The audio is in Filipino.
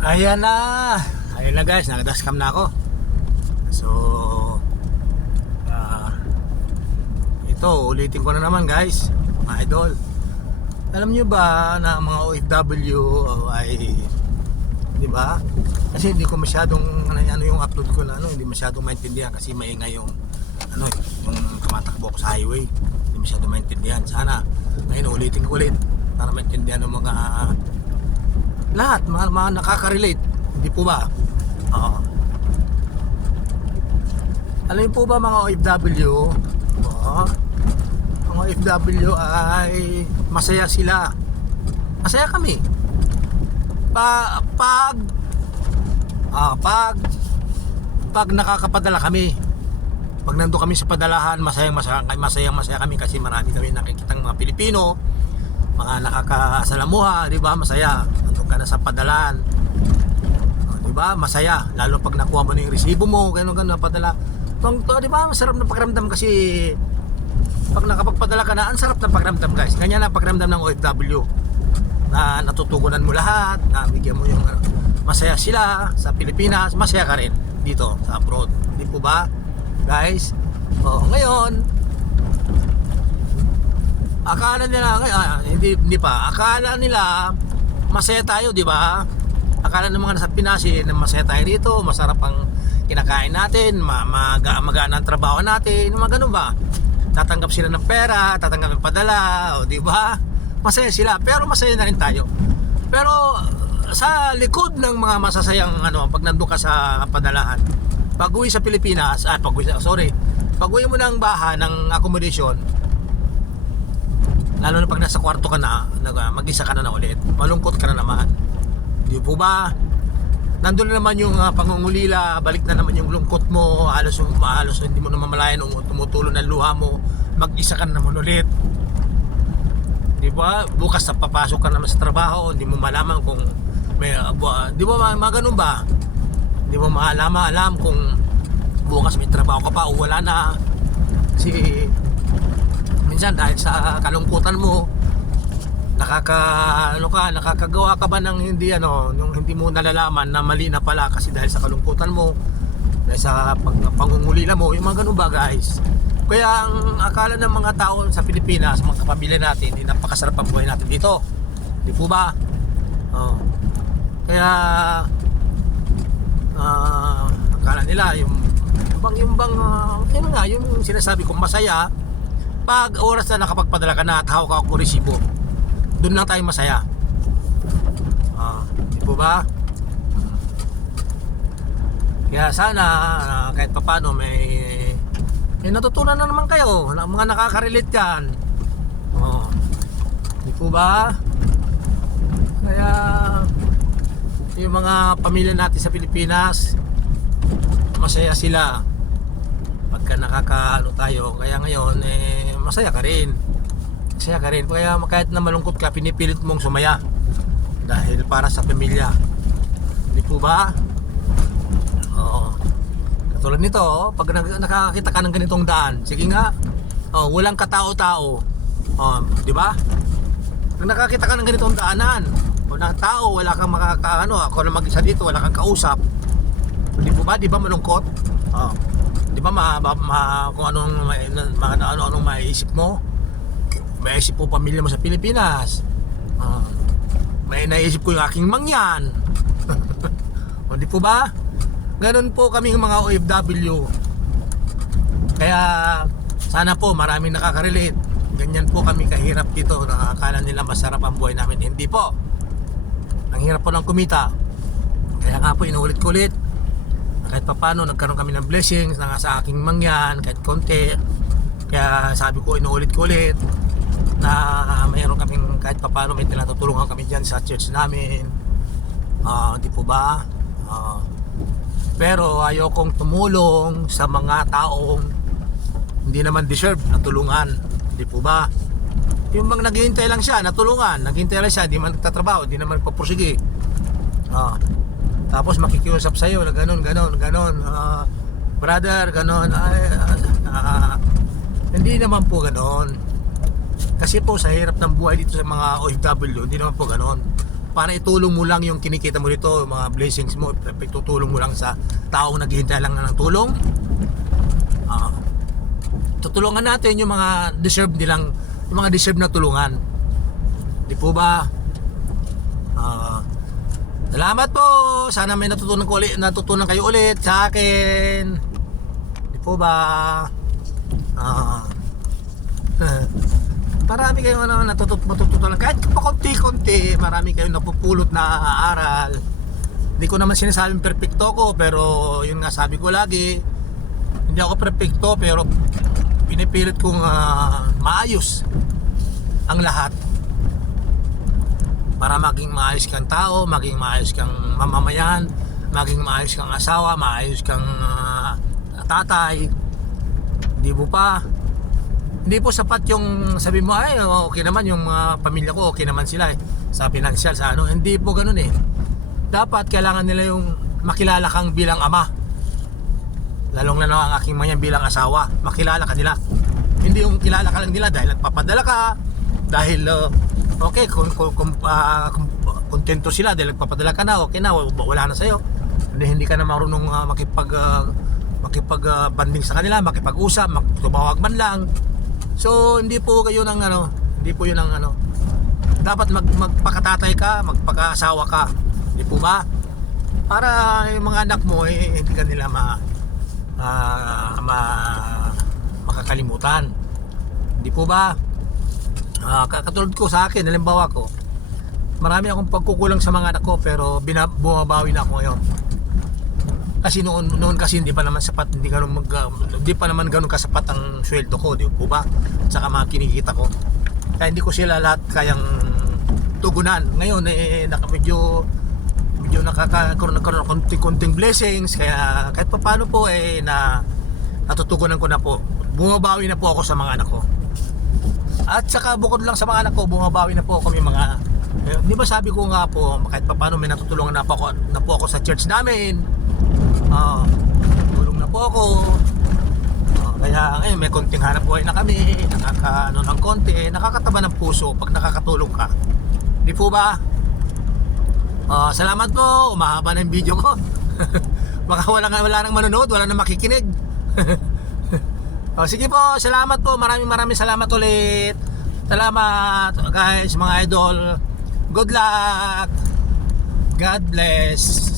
Ayan na. Ayan na guys, nakadaskam na ako. So ito, ulitin ko na naman guys, mga idol. Alam nyo ba na ang mga OFW ay, di ba? Kasi hindi ko masyadong ano yung upload ko na hindi masyadong maintindihan kasi maingay yung yung tumatakbo ko sa highway. Hindi masyadong maintindihan. Sana ngayon ulitin ko ulit para maintindihan ng mga lahat, mga nakaka-relate. Hindi po ba? Oo. Alam niyo po ba mga OFW? Oo. Mga OFW ay masaya sila. Masaya kami. Pag nakakapadala kami. Pag nando kami sa padalahan, masayang masaya kami kasi marami kami nakikitang mga Pilipino, mga nakakasalamuha, di ba? Masaya. Nandun ka na sa padalan. Di ba? Masaya. Lalo pag nakuha mo na yung resibo mo, gano'n padala. Di ba? Masarap na pakiramdam kasi pag nakapagpadala ka na, ang sarap na pakiramdam guys. Ganyan na pakiramdam ng OFW. Na natutugunan mo lahat, na bigyan mo yung masaya sila sa Pilipinas, masaya ka rin dito sa abroad. Di po ba? Guys, ngayon akala nila hindi pa. Akala nila masaya tayo, di ba? Akala ng mga nasa Pinas na masaya tayo dito, masarap ang kinakain natin, magana ang trabaho natin, mga ganun ba? Tatanggap sila ng pera, tatanggap ng padala, di ba? Masaya sila, pero masaya na rin tayo. Pero sa likod ng mga masasayang pag nandun ka sa padalahan, pag-uwi sa Pilipinas, pag-uwi mo ng bahay, ng accommodation, lalo na pag nasa kwarto ka na, mag-isa ka na ulit, malungkot ka na naman. Di po ba? Nandun na naman yung pangungulila, balik na naman yung lungkot mo, halos hindi mo na mamalayan, tumutulo ng luha mo, mag-isa ka na naman ulit. Di ba? Bukas na papasok ka naman sa trabaho, hindi mo malaman kung may, di ba ganun ba? Di mo alam kung bukas may trabaho ka pa o wala na. Kasi minsan dahil sa kalungkutan mo, nakakagawa ka ba ng yung hindi mo nalalaman na mali na pala kasi dahil sa kalungkutan mo, dahil sa pangungulila mo, yung mga ganun ba guys? Kaya ang akala ng mga tao sa Pilipinas, mga kapamilya natin, napakasarap ang buhay natin dito. Di po ba? Kaya akala nila yung sinasabi kong masaya pag oras na nakapagpadala ka na at hawak ako resibo, doon lang tayo masaya. Di po ba? Kaya sana kahit papano may natutunan na naman kayo ng mga nakaka-relate dyan. Di po ba? Kaya yung mga pamilya natin sa Pilipinas, masaya sila pagka tayo. Kaya ngayon masaya ka rin. Kaya kahit na malungkot ka, pinipilit mong sumaya dahil para sa pamilya. Di po ba? Katulad nito, pag nakakita ka ng ganitong daan, sige nga, walang katao-tao, di ba? Pag nakakita ka ng ganitong daanan, walang tao, wala kang ako na mag-isa dito, wala kang kausap, di po ba? Di ba malungkot? Di ba kung anong maiisip mo? Maiisip po pamilya mo sa Pilipinas. May naisip ko yung aking mangyan. Di po ba? Ganon po kaming mga OFW. Kaya sana po maraming nakaka-relate. Ganyan po kami kahirap dito. Nakakala nila masarap ang buhay namin. Hindi po. Ang hirap po ng kumita. Kaya nga po inuulit-ulit. Kahit papano nagkaroon kami ng blessings sa aking mangyan, kahit konti. Kaya sabi ko inuulit-ulit na mayroon kaming kahit papano may tinatutulungan kami dyan sa church namin. Di po ba? Pero ayokong tumulong sa mga taong hindi naman deserve na tulungan. Di po ba? Yung mga naghihintay lang siya, natulungan, naghihintay lang siya, di man nagtatrabaho, di naman papursige. Tapos makikiusap sa'yo na ganon. Brother, ganon. Hindi naman po ganon. Kasi po sa hirap ng buhay dito sa mga OFW, hindi naman po ganon. para itulong mo lang yung kinikita mo dito, mga blessings mo, itutulong mo lang sa taong naghihintay lang ng tulong. Tutulungan natin yung mga deserve nilang, yung mga deserve na tulungan. Di po ba? Salamat po. Sana may natutunan kayo ulit sa akin. Di po ba? Marami kayong matututunan, kahit pakunti-kunti, marami kayong napupulot na aral. Hindi ko naman sinasabing perfecto ko, pero yun nga sabi ko lagi, hindi ako perfecto, pero pinipilit kong maayos ang lahat para maging maayos kang tao, maging maayos kang mamamayan, maging maayos kang asawa, maayos kang tatay. Hindi po pa. Hindi po sapat yung sabi mo, ay okay naman yung pamilya ko, okay naman sila sa financial, sa ano. Hindi po ganun Dapat kailangan nila yung makilala kang bilang ama, lalong lalo ang aking manyan bilang asawa. Makilala ka nila, hindi yung kilala ka lang nila dahil nagpapadala ka, dahil okay, kung kontento sila dahil nagpapadala ka na, okay na, wala na sa'yo. Hindi ka na marunong makipag-banding sa kanila, makipag-usap, tumawag man lang. So hindi po kayo ng hindi po yun ang dapat magpakatatay ka, magpakaasawa ka. Hindi po ba? Para yung mga anak mo hindi ka nila makakalimutan. Hindi po ba? Katulad ko sa akin, halimbawa ko, marami akong pagkukulang sa mga anak ko, pero bumabawi na ako ngayon. Kasi noon kasi hindi pa naman sapat, hindi pa naman ganoon kasapat ang sweldo ko, di po ba? Saka mga kinikita ko. Kaya hindi ko sila lahat kayang tugunan. Ngayon medyo nagkaroon ng konting blessings, kaya kahit paano po natutugunan ko na po. Bumabawi na po ako sa mga anak ko. At saka bukod lang sa mga anak ko, bumabawi na po kami mga di ba sabi ko nga po, kahit paano may natutulungan na po ako sa church namin. Tulong na po ako. Kaya ngayon may konting hanap buhay na kami, ng konti, nakakataba ng puso pag nakakatulong ka. Di po ba? Salamat po, umahaba na yung video ko. Baka wala nang manonood, wala nang makikinig. Sige po, salamat po, maraming salamat ulit. Salamat guys, mga idol. Good luck. God bless.